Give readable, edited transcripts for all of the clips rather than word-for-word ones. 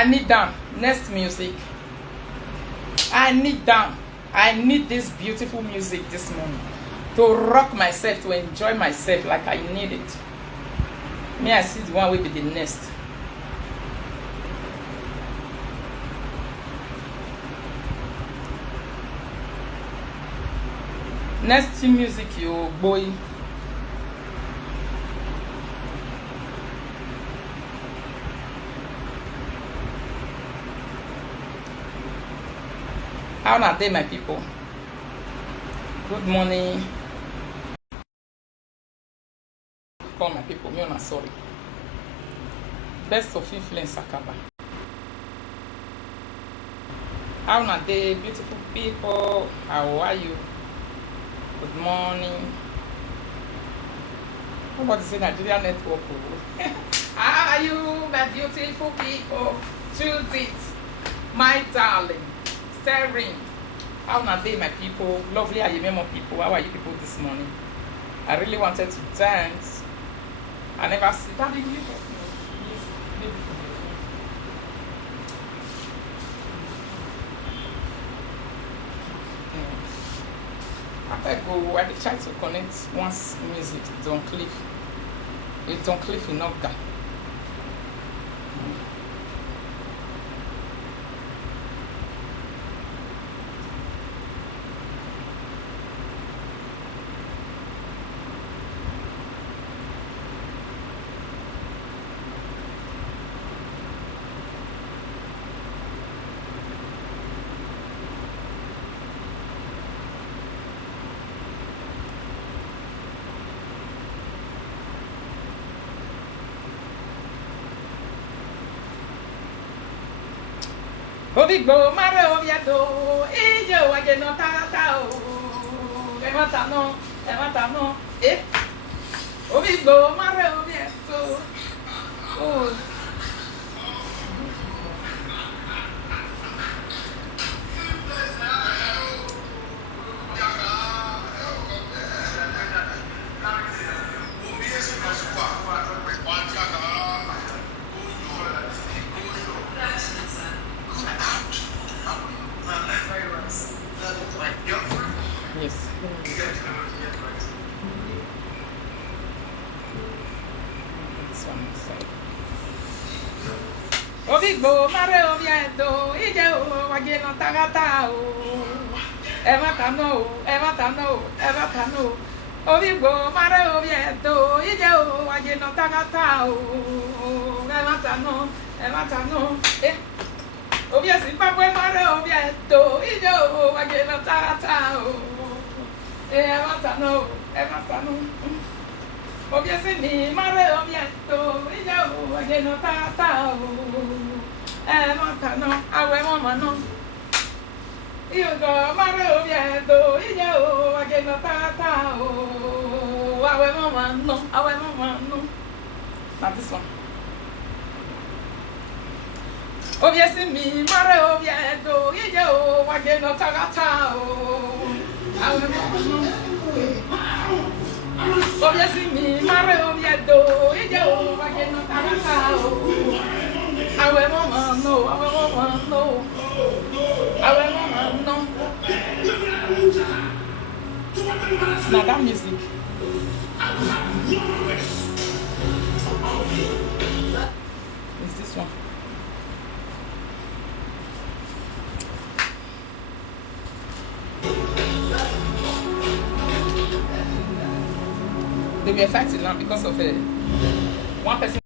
I need them. Next music. I need them. I need this beautiful music this morning to rock myself, to enjoy myself like I need it. May I see the one will be the next. Next music, you boy. How are they, my people? Good morning. Call my people, me not sorry. Best of influence Sakaba. How are they, beautiful people? How are you? Good morning. What is the Nigeria network? How are you, my beautiful people? Choose it, my darling. Staring. How are they, my people? Lovely Ayememo people. How are you people this morning? I really wanted to dance. I never see that in you. After I go, I try to connect once music. Don't click. It don't click enough that. Obigbo mare obiado ijo waje no tata o e mata no Obigbo mare obiado Oh, yes. This one is Obigbo mare obiedo ije o wage no tagata o ematano Obigbo mare obiedo ije o wage no tagata o ematano Obiesi papwe mare obiedo ije o wage no tagata o ematano Obiesi mi mare obiedo ije o wage no tagata o awe mama no Iyogo mare obiedo ije o wage no tagata o awe mama no Now this one Obiesi mi mare obiedo ije o wage no tagata o awe mama no Obiesi mi mare obiedo ije o wage no tagata o awe mama no Now that music is this one. They were fighting now because of one person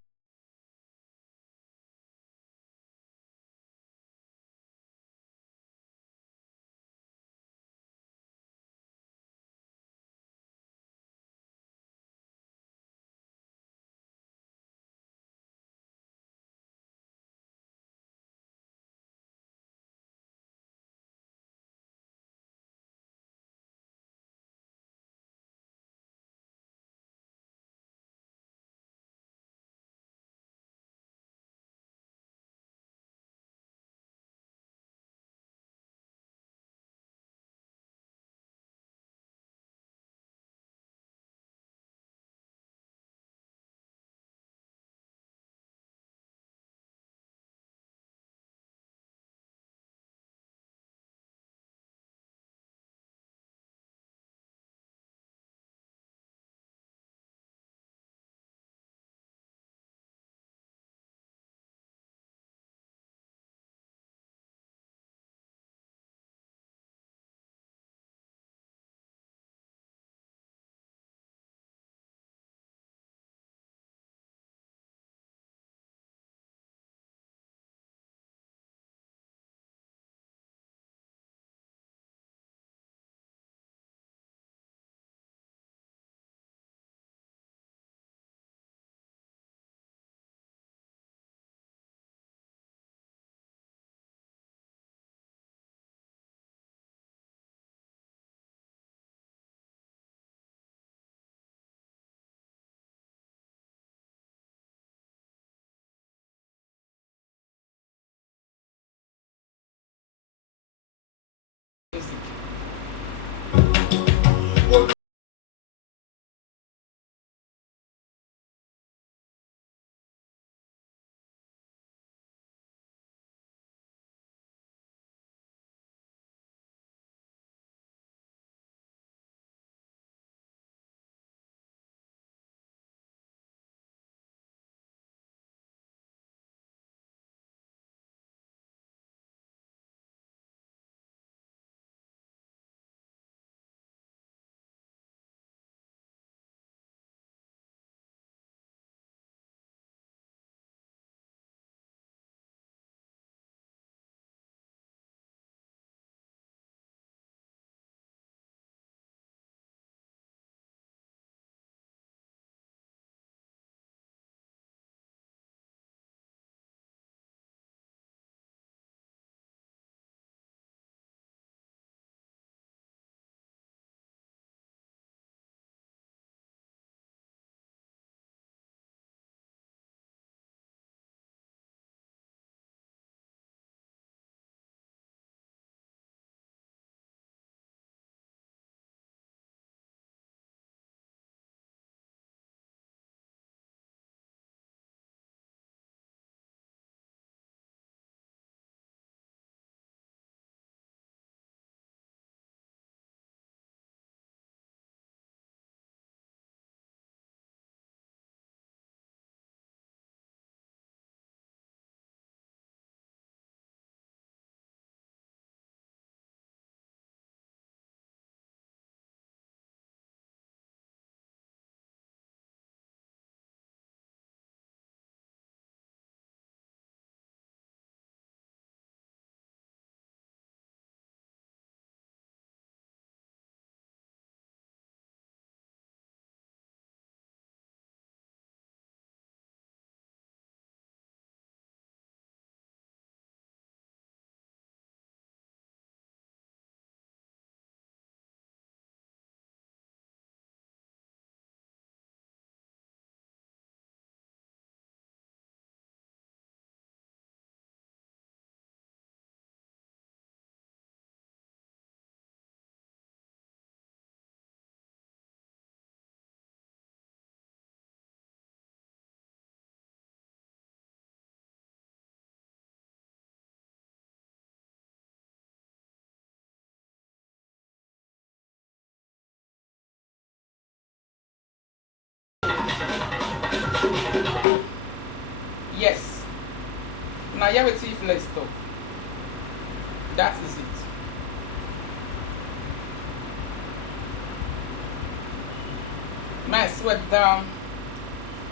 Yes. Now you have a thief, let's talk. That is it. My sweat down.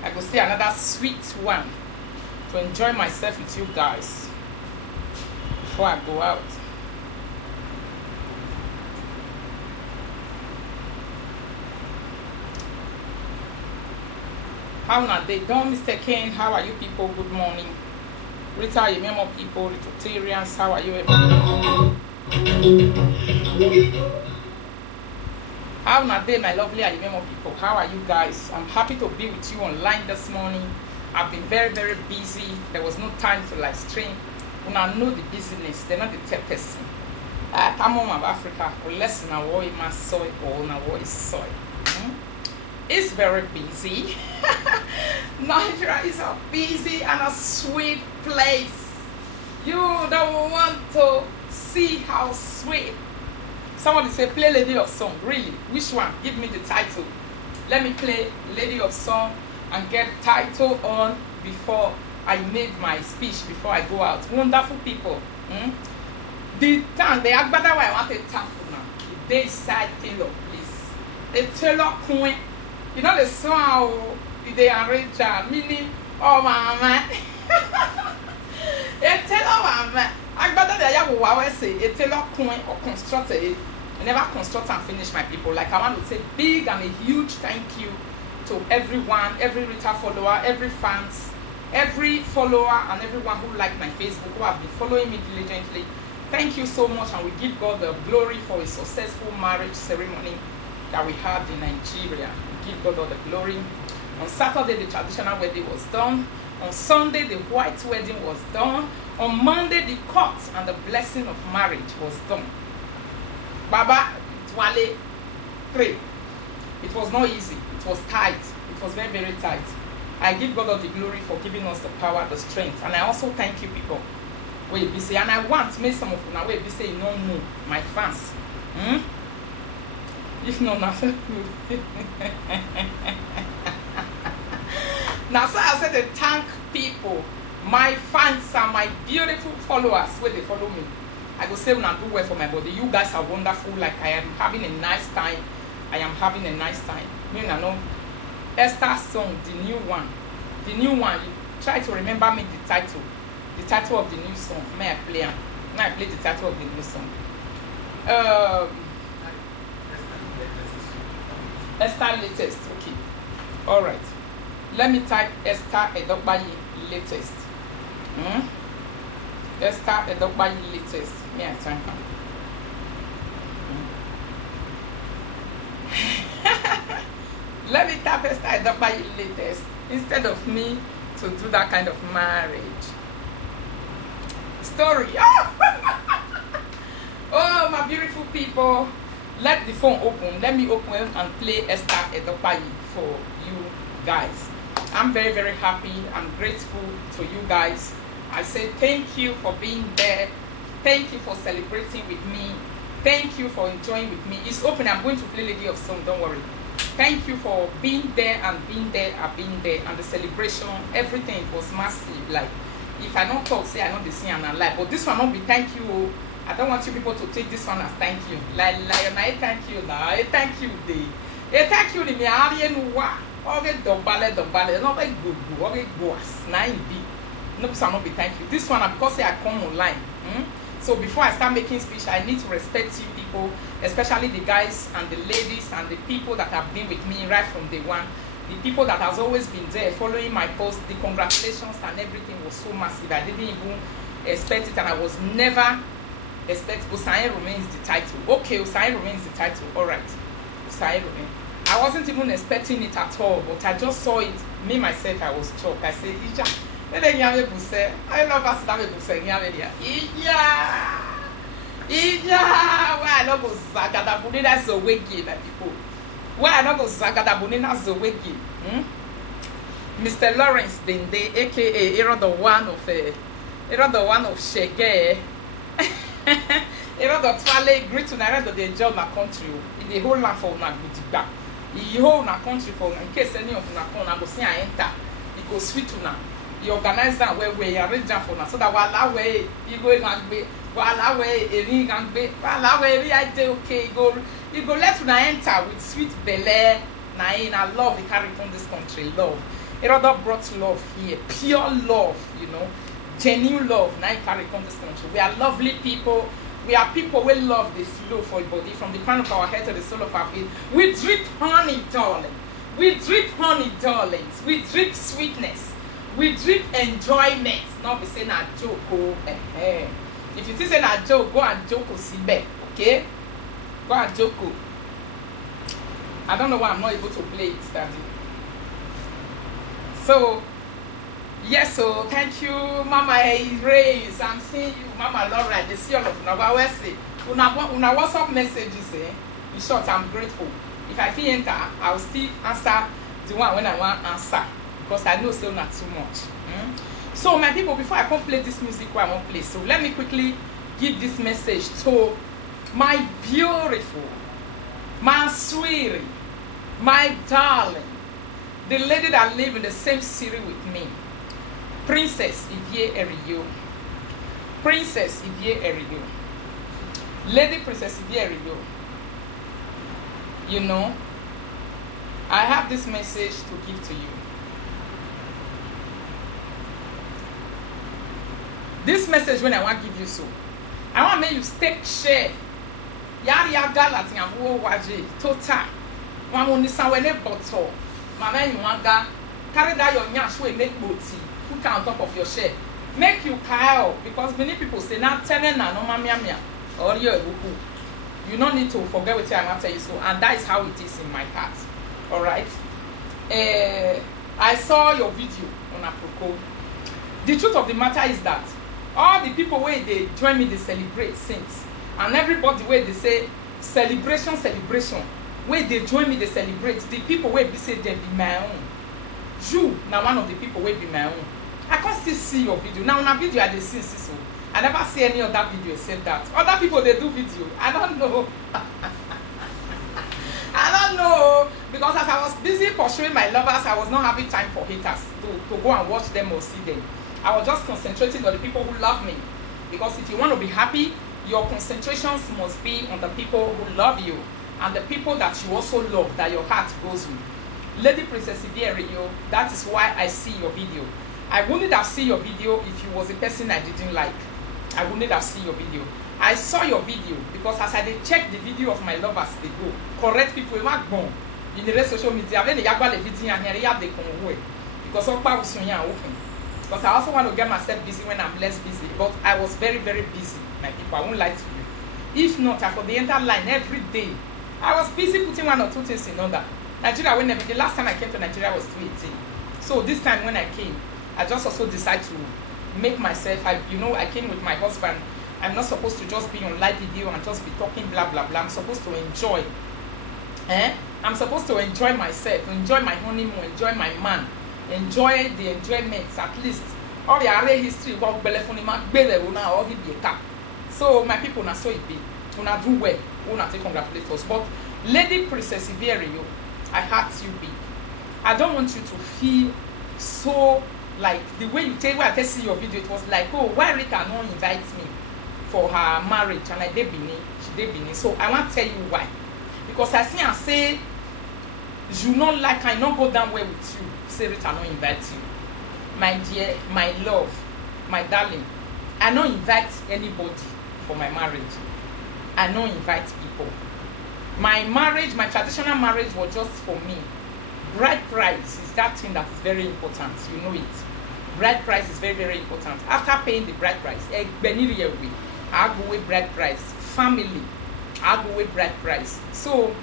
I go see another sweet one to enjoy myself with you guys before I go out. How now they don't, Mr. Kane? How are you people? Good morning. Rita, you remember people, Rotarians, how are you everybody? How now they, my lovely Ayimemo people? How are you guys? I'm happy to be with you online this morning. I've been very, very busy. There was no time to live stream. When I know the business, they're not the tech person. I'm home of Africa, unless in a war in my soil or in a war is soil. It's very busy. Nigeria is a busy and a sweet place. You don't want to see how sweet. Somebody say play Lady of Song. Really? Which one? Give me the title. Let me play Lady of Song and get title on before I make my speech, before I go out. Wonderful people. The agbada I want to tackle now. The day side tailor, please. The tailor queen. You know the song they arrange meaning mama. A tailor mama. Agbada they have say a tailor queen or constructed. I never construct and finish my people. Like I want to say big and a huge thank you to everyone, every Rita follower, every fans, every follower and everyone who liked my Facebook, who have been following me diligently. Thank you so much, and we give God the glory for a successful marriage ceremony that we had in Nigeria. We give God all the glory. On Saturday, the traditional wedding was done. On Sunday, the white wedding was done. On Monday, the court and the blessing of marriage was done. Baba, Twale, pray. It was not easy. It was tight. It was very, very tight. I give God all the glory for giving us the power, the strength. And I also thank you people. Wait, be say, and I want to make some of you now wait, be say, no, my fans. If not, nothing. Now, so I said to thank people, my fans and my beautiful followers where they follow me. I go say when I do well for my body. You guys are wonderful. Like I am having a nice time. I am having a nice time. You know, Esther's song, the new one. The new one. You try to remember me the title. The title of the new song. May I play? May I play the title of the new song? Esther latest. Okay. All right. Let me type Esther Edokbayi latest. Esther Edokbayi latest. May I type her? Let me type Esther Edokbayi latest instead of me to do that kind of marriage story. Oh, my beautiful people. Let the phone open. Let me open and play Esther Edokbayi for you guys. I'm very, very happy. I'm grateful to you guys. I say thank you for being there. Thank you for celebrating with me. Thank you for enjoying with me. It's open. I'm going to play Lady of Song. Don't worry. Thank you for being there and being there and being there. And the celebration, everything was massive. Like, if I don't talk, say I know the scene and I lie. But this one won't be thank you. I don't want you people to take this one as thank you. Like, thank you now. Thank you, day. Thank you, me. Ario, okay, dobale, not like good, okay, go as 9B. No, this will not be thank you. This one, because I come online. So before I start making speech, I need to respect you people, especially the guys and the ladies and the people that have been with me right from day one. The people that has always been there following my post, the congratulations and everything was so massive. I didn't even expect it, and I was never expect Usain remains the title. Okay, Usain remains the title. Alright. Usain remains. I wasn't even expecting it at all, but I just saw it. Me myself, I was shocked. I said, Ija, I love us that Ija, why I don't go Zagadabuni, that's a wiggy, my people. Why I don't go Zagadabuni, that's a wiggy. Mr. Lawrence Dende, aka Ero the one of Shege. Ero the Twale, great to narrate the job my country in the whole land for Nagudiba. The whole na country for in case any of na go see I enter. It goes sweet to now. You organize that where we arrange them for now. So that while way you go and be while way a ring and be while way I say okay, you go let una enter with sweet belly. Na in a love we carry from this country, love. It rather brought love here, pure love, you know, genuine love. Now in carry from this country. We are lovely people. We are people who love the flow for your body from the crown of our head to the sole of our feet. We drip honey, darling. We drip honey, darlings. We drip sweetness. We drip enjoyment. Not be saying a joke. If you think saying a joke, go and joke sibe. Okay? Go and joke. I don't know why I'm not able to play it, Daddy. So, yes, so thank you, Mama Reyes. I'm seeing you, Mama Laura. They see all of you. Now, where's it? Una WhatsApp messages, in short, I'm grateful. If I feel enter, I'll still answer the one when I want to answer. Because I know still not too much. So, my people, before I come play this music, I won't play. So, let me quickly give this message to my beautiful, my sweetie, my darling, the lady that live in the same city with me, Princess Ivie Ario. Princess Ivie Ario. Lady Princess Ivie Ario. You know, I have this message to give to you. This message when I want to give you so, I want to make you take share. Yari agala ti awo waje total. One money somewhere bottle. Mama you want that carry that your nyash way make boti. Put on top of your share. Make you kyle because many people say now telling na no mia or you you don't need to forget what I'm after you so and that is how it is in my part. Alright. I saw your video on Aproko. The truth of the matter is that all the people where they join me they celebrate since. And everybody where they say celebration, where they join me they celebrate. The people where they say they be my own. You now one of the people where be my own. I can't still see your video. Now on a video I dey see so. I never see any other video except that. Other people they do video. I don't know. I don't know. Because as I was busy pursuing my lovers, I was not having time for haters to go and watch them or see them. I was just concentrating on the people who love me. Because if you want to be happy, your concentrations must be on the people who love you and the people that you also love, that your heart goes with. Lady Princess Ivie Ario, that is why I see your video. I wouldn't have seen your video if you was a person I didn't like. I wouldn't have seen your video. I saw your video because as I did check the video of my lovers, they go correct people. In the social media, because I also want to get myself busy when I'm less busy. But I was very, very busy, my people. I won't lie to you. If not, I for the entire line every day. I was busy putting one or two things in order. Nigeria, whenever the last time I came to Nigeria was 2018. So this time when I came, I just also decided to make myself. I came with my husband. I'm not supposed to just be on live video and just be talking blah blah blah. I'm supposed to enjoy. I'm supposed to enjoy myself, enjoy my honeymoon, enjoy my man, enjoy the enjoyments at least. All the other history about so my people na so it be. Una do well. Una take congratulate us. But Lady Princess Ivie Ario, I heart you big. I don't want you to feel so like the way you take where I see your video. It was like, oh, why Rita no invites me for her marriage and I did Bini. So I want to tell you why. Because I see and say you not like I not go down well with you. Say Rita no invite you. My dear, my love, my darling, I don't invite anybody for my marriage. I don't invite people. My marriage, my traditional marriage was just for me. Bride price is that thing that is very important. You know it. Bride price is very, very important. After paying the bride price, I go with bride price. Family, I go with bride price. So,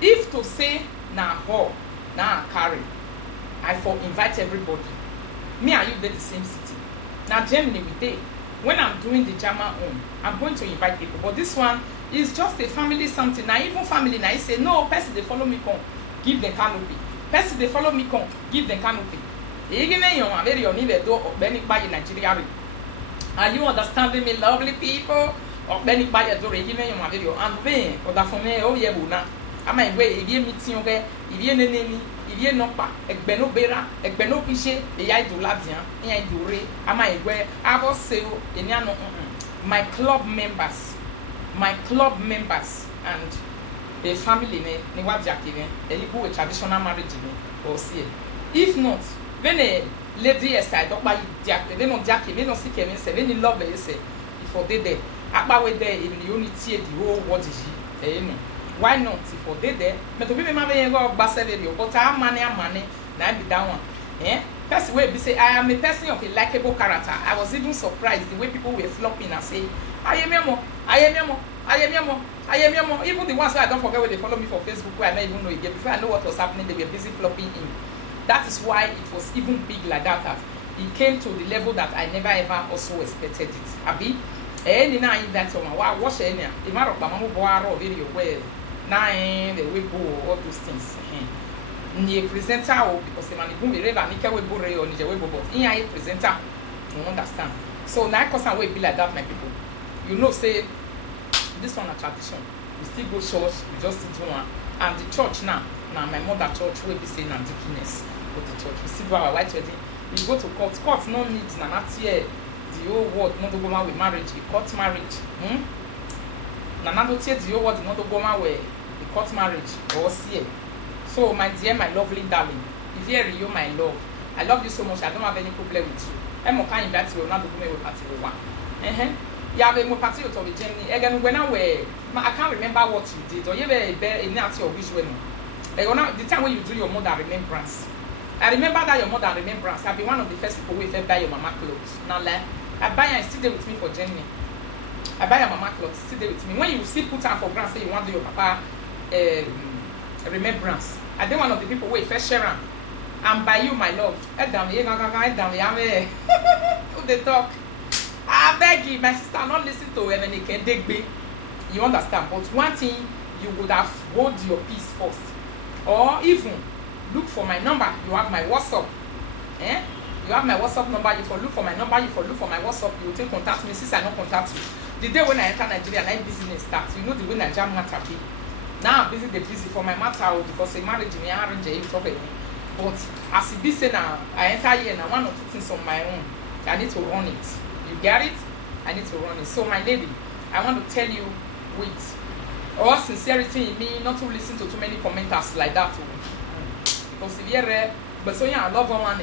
if to say na ho, na carry, I for invite everybody. Me and you did the same city. Now Germany we did. When I'm doing the German home, I'm going to invite people. But this one is just a family something. Now even family, now I say no, person they follow me come, give them canopy. Person they follow me come, give them canopy. Are you understanding me, lovely people? And when, or that for me, oh yeah, I might wait, if you meeting okay, if you name me, Ivie no pa, egbeno bera, egbeno piche, eya idoladian, eya idore, ama egwe, abo seo, enya no. My club members, and the family ne wa jaki ne, elibu a traditional marriage ne, or see. If not, when a lady aside, don't buy jaki, they don't jaki, they don't see Kevin say, when you love it, say, if they there, about where there in the unity, the whole what is he, you know. Why not? If they there, but to be my go baseverio, but our money, now be that one. Eh? Person way be say I am a person of a likable character. I was even surprised the way people were flopping and saying, I am your even the ones who I don't forget when they follow me for Facebook where I don't even know again. Before I know what was happening, they were busy flopping in. That is why it was even big like that. It came to the level that I never ever also expected it. Abi, any now in that one, wow, watch any. If I don't video where nine the way go all those things. Ni presenter because the man who be reva ni kewe bore or ni jewe but in a presenter, you understand. So now cause I will be like that, my people. You know, say this one a tradition. We still go church, we just do one. And the church now my mother church will be saying and deaconess go to church. We still do our white wedding. We go to court. Court no needs na not here. The whole world not the woman with marriage, the court marriage. Na not here the whole world not the woman with the court marriage or see. So my dear, my lovely darling, if you my love, I love you so much. I don't have any problem with you. I'm okay in that you not the woman with party one. You have a party with the journey. Again, when I can't remember what you did, or you have a nature of visual. The time when you do your mother remembrance. I remember that your mother remembrance. I've been one of the first people who ever buy your mama clothes. Now, I buy and still there with me for journey. I buy your mama clothes, still there with me. When you still put her for grant, say you want to do your papa remembrance. I did one of the people who first share them. And by you, my love. Who they talk? I beg you, my sister, not listen to them and they can dig me. You understand? But one thing, you would have hold your peace first. Or even look for my number. You have my WhatsApp. You have my WhatsApp number. You for look for my number. You for look for my WhatsApp. You will take contact me since I don't contact you. The day when I enter Nigeria, and business starts. You know the way Nigerian matter be. Now I'm busy for my matter because a marriage me arrange a problem. But as it be say now, I enter here and one or two things on my own. I need to run it. You get it? I need to run it. So my lady, I want to tell you with all sincerity in me, not to listen to too many commenters like that. Because if you're but so yeah, I love one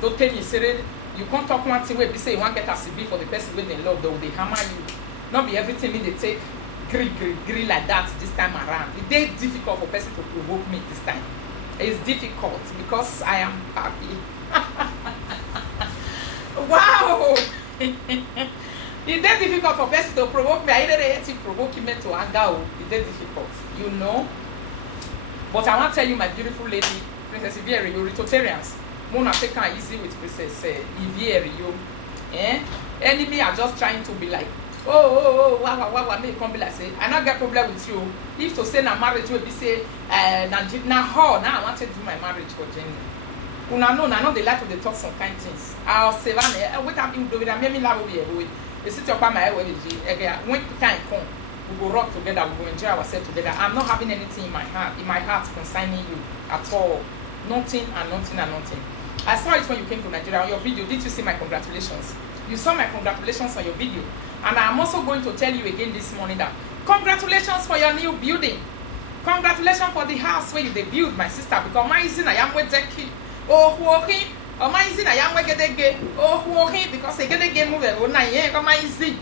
don't tell you say you can't talk one thing where be say you want get a CB for the person with the love, though they hammer you. Not be everything they take gree like that this time around. It is difficult for person to provoke me this time. It's difficult because I am happy. Wow! It's very difficult for person to provoke me. I either provoke me to anger. It's very difficult, you know. But I want to tell you, my beautiful lady, Princess Ivie, you're Rotarians. Mona take her easy with Princess Ivie. Enemy are just trying to be like, wow, may come be like say, I not get problem with you. If to say na marriage will be say, now I want to do my marriage for Jenny. Una know they like to talk some kind things. I'll say, what I'm doing, I me love be away. You sit up on my way, when time come, we will rock together, we will enjoy ourselves together. I'm not having anything in my heart concerning you at all. Nothing. I saw it when you came to Nigeria on your video. Did you see my congratulations? You saw my congratulations on your video. And I'm also going to tell you again this morning that congratulations for your new building. Congratulations for the house where you build, my sister. Because my is in a young way, or my is in a young way, because I get a game move when I ain't my easy.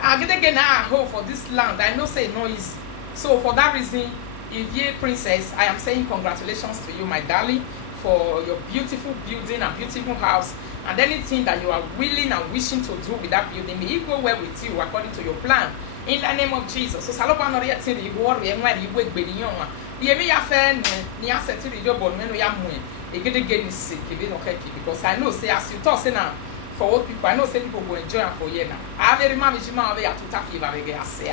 I get again now hope for this land. I know say no easy. So for that reason, Ivie Princess, I am saying congratulations to you, my darling, for your beautiful building and beautiful house. And anything that you are willing and wishing to do with that building, may it go well with you according to your plan. In the name of Jesus. So Salopa no yet say you worry and when you wait baby young. You may have friend near set to the job on when we are moving. You get again sick, because I know say as you talk say now for old people, I know say people will enjoy for you now. I very much to taffy I say.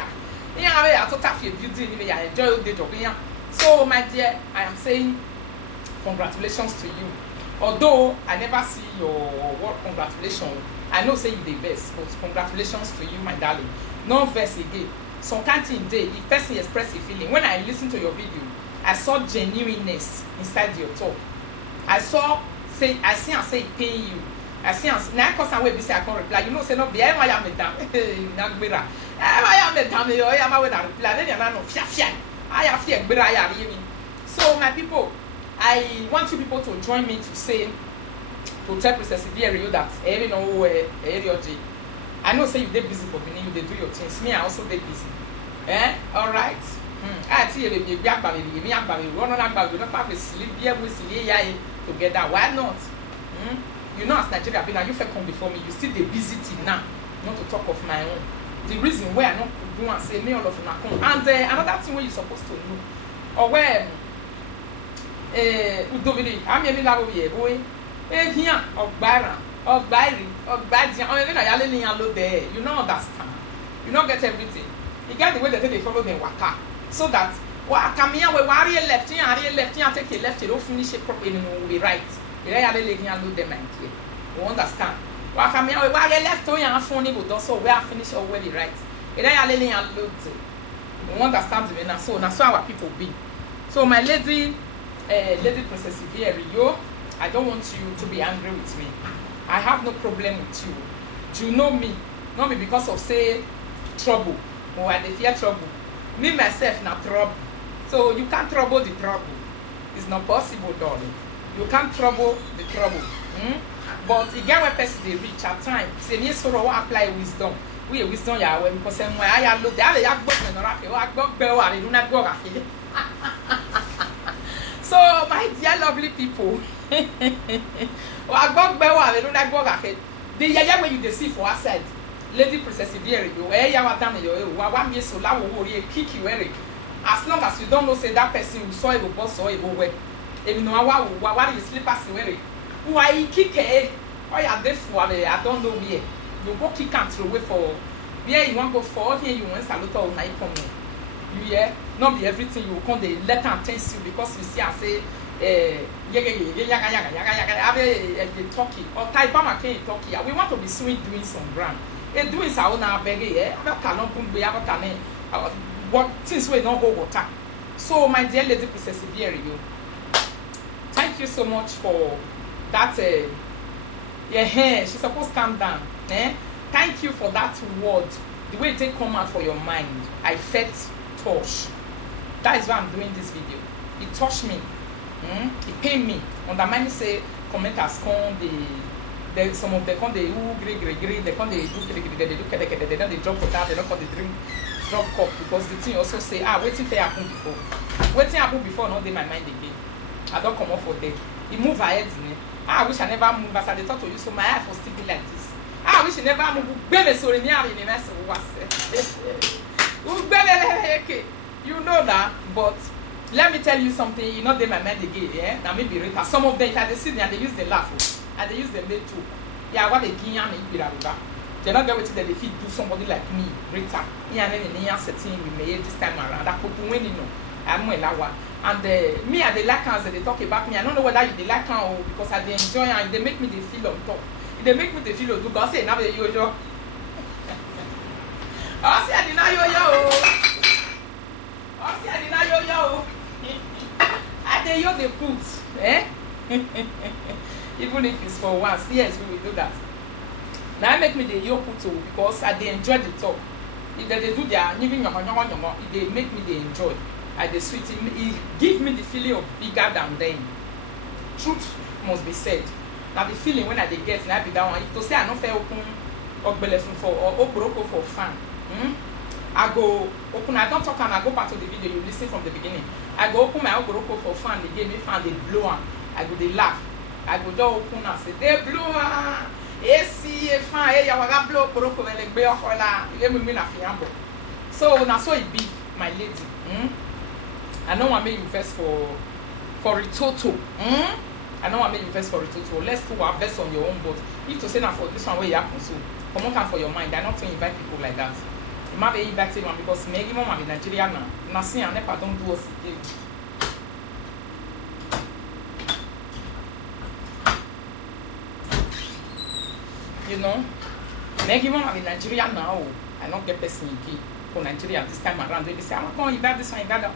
Yeah, to taffy building I enjoy the job. So my dear, I am saying congratulations to you. Although I never see your word congratulations, I know say you the best, but congratulations to you, my darling. No verse again. Some kind of day, if person express a feeling, when I listen to your video, I saw genuineness inside your talk. I see and say it pain you. I see and now cause I will be say I can't reply. You know, say no be I am a damn nagbera. I am a damn I am a reply. Then you're not no I have fear I so my people, I want you people to join me to say to tell Princess Ivie that every know Ario J. I know say you dey busy for beginning, you dey do your things. Me I also dey busy. All right. I tell you, we run on we don't have to sleep here, we sleep together. Why not? You know, as Nigeria, now you come before me, you still the busy till now, not to talk of my own. The reason why I not do and say me all of them come. And another thing where you're supposed to know, or where Udovili, I'm a little boy, here, or Byron, or Byron, or Badian, or even a yelling there. You know understand. You don't get everything. You get the way that they follow the waka. So that come here, we worry left here, take a left, you don't finish it properly, no, we right. You don't them you understand. Come here, we worry left, you are funny, but also we are finished already right. You understand me now, so our people be. So my lady Princess Ivie, I don't want you to be angry with me. I have no problem with you. Do you know me? Not me because of say trouble or I fear trouble. Me myself not trouble. So you can't trouble the trouble. It's not possible, darling. You can't trouble the trouble. But again when person they reach at time, say me sort of apply wisdom. We wisdom ya when because I have looked at the so my dear lovely people. The yaya when you deceive for outside. Lady Princess Ivie, you one year so loud kick you Eric. As long as you don't know say that person who saw it boss or it way. If you know what you sleep as you why kick it? Why are they for I don't know where. You go kick and throw away for where you want go for here you want salute all night come. You hear? Not be everything you come they let and tense you because you see I say talkie or type talkie. We want to be sweet doing some brand. And doing our own beg, what things we don't hold water. So, my dear lady Princess Ivie, thank you so much for that. She's supposed to calm down. Thank you for that word. The way they come out for your mind, I felt touch. That is why I'm doing this video. It touched me. It pained me. Undermine say commenters come some of them come they grey, they come they do they look at they don't they drop water, they don't come they drink drop cup because the thing also say waiting for happen before. Waiting happen before not in my mind again. I don't come up for them. It move ahead me. I wish I never move as I talk to you so my eye was still be like this. I wish I never move. Baby sorry me in nice was. You know that, but let me tell you something, you know they my mind again, now maybe Rita. Some of them if they sit there and they use the laugh and they use the make joke. Yeah, what they give me they not get what they feed do somebody like me, Rita. Yeah, and then setting we made this time around. That people when you know, I'm well and me and the lakans that they talk about me. I don't know whether you the lakan or because I they enjoy and they make me they feel on top. They make me they feel on top. God say now they yo. I say I deny yo. I say I deny yo. I tell you the put, even if it's for once, yes, we will do that. Now make me the yo put too because I they enjoy the talk. If they do their living if they make me they enjoy. I the sweet it give me the feeling of bigger than them. Truth must be said. Now the feeling when I they get now be that one. If to say I not fair open or for or open for fun. I go open, I don't talk and I go back to the video, you listen from the beginning. I go open my Oboroko for fun, they gave me fun, they blow on. I go, they laugh. I go, don't open and say, they blow on. See, fun, hey, I want to blow Oboroko and they blow on. You me na fiambo. So, now so it be, my lady. I know I may invest for Ritoto. I know I may invest for Ritoto. Let's do our best on your own, but if to say now for this one where you happen, so come on for your mind. I'm not to invite people like that. You might be invited one because maybe mom in Nigeria now. Nothing and never don't do us. You know, maybe mom in Nigeria now. I don't get person in for Nigeria this time around. They say, I'm going to invite this one, invite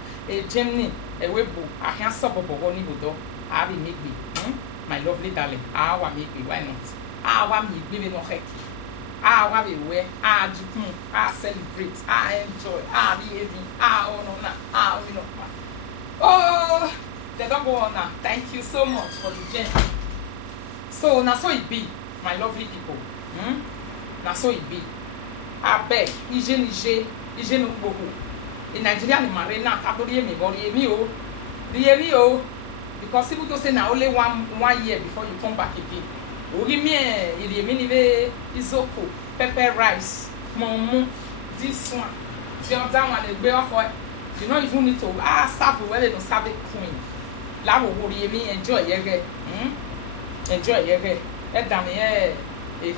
Germany, Ewebo, I can't stop up on Ibudo. I will make me. My lovely darling. I want make me. Why not? I want me living no heki. I want me wear. I do. I celebrate. I enjoy. I be happy. I honor. I win up. Oh, they don't go on now. Thank you so much for the journey. So now so it be, my lovely people. Now so it be. I beg, Ije no bohu. In Nigeria, the marina, Tabori, me, body, me, oh, the oh, because people just say now only 1 year before you come back again. Oh, give me a mini isoko, pepper rice, momo, this one, the other one, the bear for you know, if you need to serve well, they don't serve it queen. Love will me enjoy your enjoy your head. Let them here, a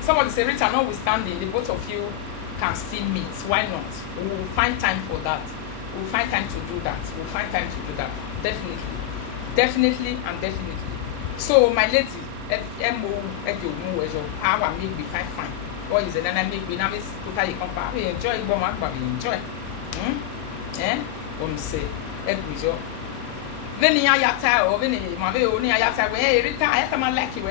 somebody say, Rita, notwithstanding, the both of you can still meet. Why not? We will find time for that. We will find time to do that. We will find time to do that. Definitely. Definitely and definitely. So, my lady, I want me be fine. Or is it then I make me now totally compare. We enjoy it, but we enjoy. Say, then you are tired of any my only I have hey, Rita, I am like you.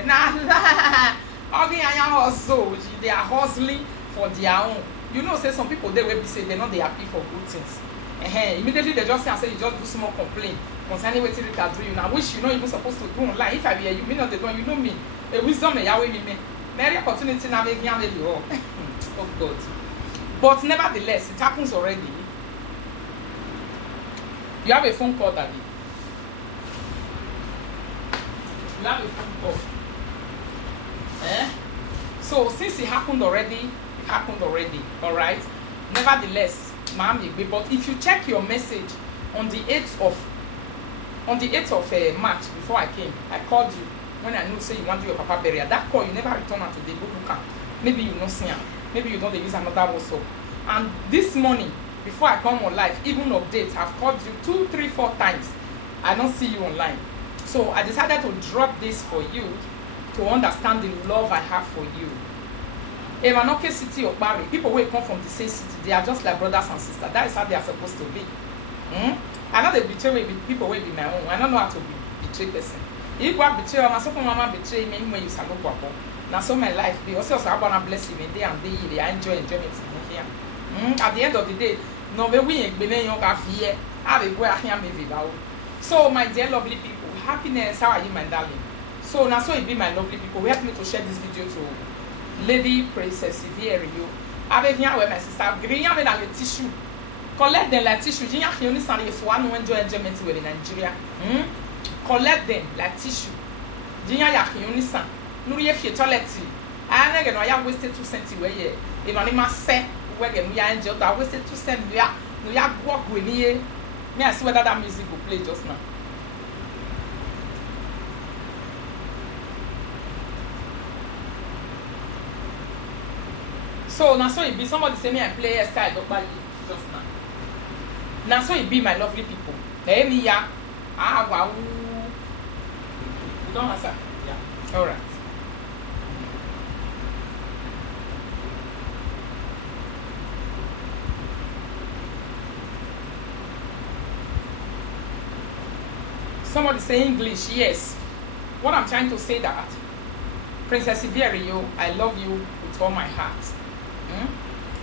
They are hustling for their own. You know, say some people they will be say they know they are happy for good things. Immediately they just say you just do small complaint concerning what Rita do you now, which you know you're supposed to do online. If I be you may not the one you know me. A wisdom Yahweh me. Many opportunity now make you oh God. But nevertheless, it happens already. You have a phone call, Daddy. You have a phone call. So since it happened already, alright. Nevertheless, mommy, but if you check your message on the 8th of March, before I came, I called you when I knew say you want to do your papa burial. That call you never return to the book. Maybe you don't see him. Maybe you don't use another WhatsApp. And this morning, before I come on live, even updates, I've called you 2, 3, 4 times. I don't see you online. So I decided to drop this for you to understand the love I have for you. Emanoke City of Barry, people who come from the same city, they are just like brothers and sisters. That is how they are supposed to be. I know they betray people will be my own. I don't know how to betray person. If you betray, I'm so mama betray me when you say no guapo. Now so my life be also I wanna bless you day and day. I enjoy it here. At the end of the day, no we ain't be young fear. I will go here maybe now. So my dear lovely people, happiness, how are you, my darling? So now so it be my lovely people. Help me to share this video to Lady Princess Ario. Avec here with my sister, green with a tissue. Collect them like tissue. You can't only stand if one enjoy enjoyment in Nigeria. Collect them like tissue. You can't only stand. No, you have your toilet. I know you have wasted 2 cents away. If I must say, we're going to enjoy that wasted 2 cents. No, you have walk with me. Me, I see whether that music will play just now. So now so it be somebody say me I play a style just now. Now so it be my lovely people. Hey me ya. Wow. You don't answer. Yeah. Alright. Somebody say English, yes. What I'm trying to say that Princess Ario, I love you with all my heart.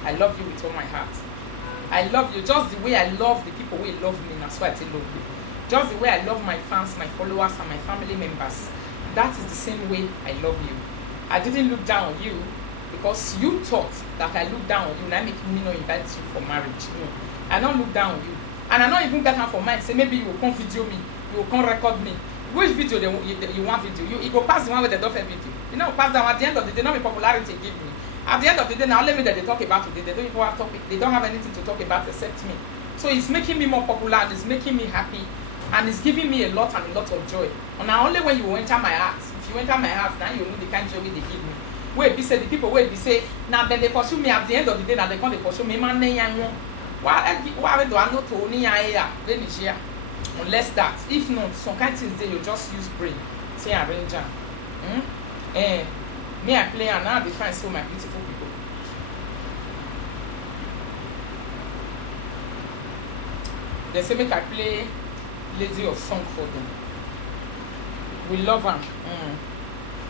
I love you with all my heart. I love you just the way I love the people who love me. That's why I say love you. Just the way I love my fans, my followers, and my family members. That is the same way I love you. I didn't look down on you because you thought that I looked down on you and I make me not invite you for marriage. No, I don't look down on you. And I don't even get her for mine. Say maybe you will come video me, you will come record me. Which video you want video? You go pass the one with the dolphin video. You know, pass down at the end of the day, not the popularity give me. At the end of the day, now let me that they talk about today. They don't even have topic. They don't have anything to talk about except me. So it's making me more popular. And it's making me happy, and it's giving me a lot and a lot of joy. And now only when you enter my heart, if you enter my heart, now you know the kind of joy they give me. Where be say the people where be say now then they pursue me at the end of the day. Now they come they pursue me. Man, why do I not only here? Then is here. Unless that, if not, some kind of things they you just use brain. Say arranger. Me I play and now they find so my beautiful people. They say make I play Lady of Song for them. We love am.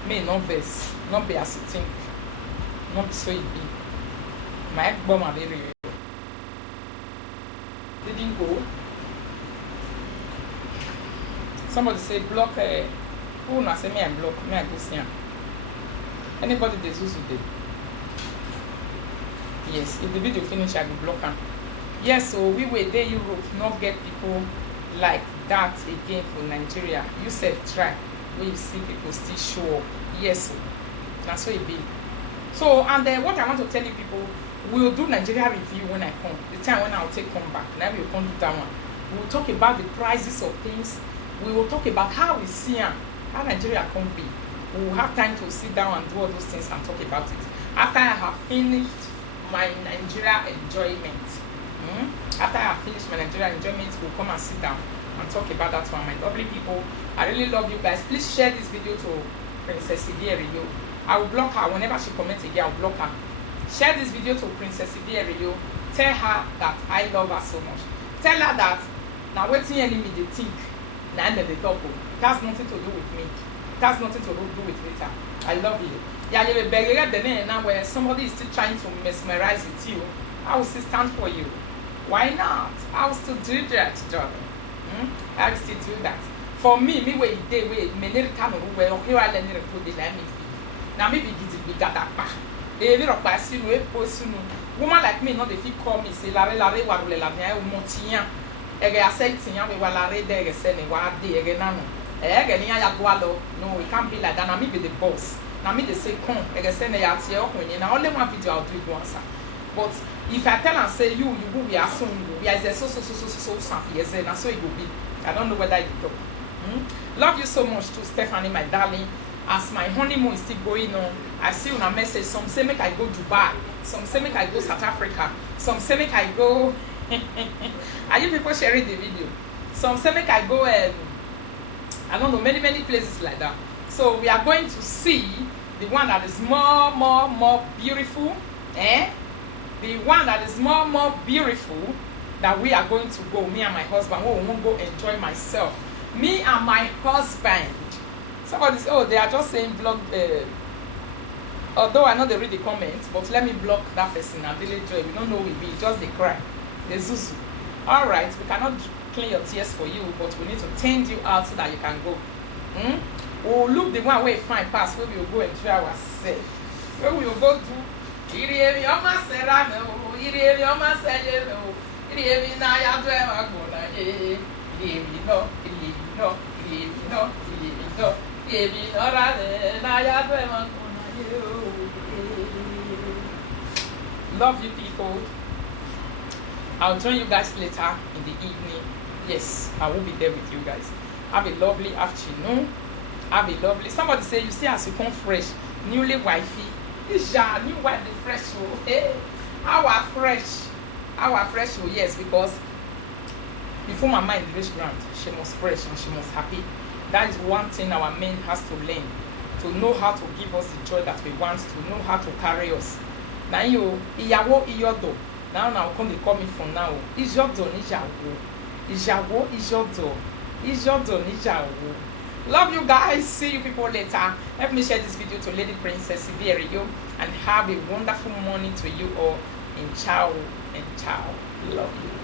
Me no vex, not be as you think, not be so it be. My bomb and very didn't go. Somebody say block. Who not say me I block? Me I go see am. Anybody they use today? Yes. If the video finish, I will block am. Yes. So we were there. Europe not get people like that again for Nigeria. You said try. When you see people still show up. Yes. So that's what it be. So and then what I want to tell you people, we will do Nigeria review when I come. The time when I will come back. Now we will come do that one. We will talk about the prices of things. We will talk about how we see am, how Nigeria can be. We will have time to sit down and do all those things and talk about it. After I have finished my Nigeria enjoyment. After I have finished my Nigeria enjoyment, we'll come and sit down and talk about that one. My lovely people, I really love you guys. Please share this video to Princess Ivie Ario. I will block her whenever she comments again. I will block her. Share this video to Princess Ivie Ario. Tell her that I love her so much. Tell her that now waiting enemy they think. Now they talk. It has nothing to do with me. It has nothing to do with Rita. I love you. Yeah, you beg the name now where somebody is still trying to mesmerize with you. I will still stand for you. Why not? I will still do that, darling. I will still do that. For me wait day wait many kind of where okay I learn the let me be. Now maybe be got that back. A little person we post woman like me not the fit call me say la warule la bien montia. Ege accepting ya we wala re de say ni wa de ege na no. Ege ni ya go alo. No, it can't be like that. Now me be the boss. Now me they say come ege say na ya tie okwenye na only one video I'll do it once. But if I tell and say you will be as soon we are so yes and so it will be. I don't know whether it will. Love you so much too, Stephanie, my darling. As my honeymoon is still going on, I see on a message. Some say make I go Dubai. Some say make I go South Africa. Some say make I go. Are you people sharing the video? Some say make I go. I don't know, many places like that. So we are going to see the one that is more beautiful. The one that is more beautiful that we are going to go. Me and my husband. We won't go enjoy myself. Me and my husband. Somebody say, oh, they are just saying blog. Although I know they read the comments, but let me block that person and delete joy. We don't know we be just they cry. They zuzu. All right, we cannot clean your tears for you, but we need to tend you out so that you can go. We'll look the one way fine pass where we will go enjoy ourselves. Where we will go to. Love you people. I'll join you guys later in the evening. Yes, I will be there with you guys. Have a lovely afternoon. Have a lovely. Somebody say you see as you come fresh, newly wifey. It's your new wife the fresh oh. Hey, our fresh oh yes, because before my mind reach ground, she must fresh and she must happy. That is one thing our men has to learn. To know how to give us the joy that we want, to know how to carry us. Now you iyawo iyodo. Now come they call me from now. Ijodo nijawo. Ijawo ijodo. Ijodo nijawo. Love you guys. See you people later. Let me share this video to Lady Princess Ivie Ario and have a wonderful morning to you all. And ciao and ciao. Love you.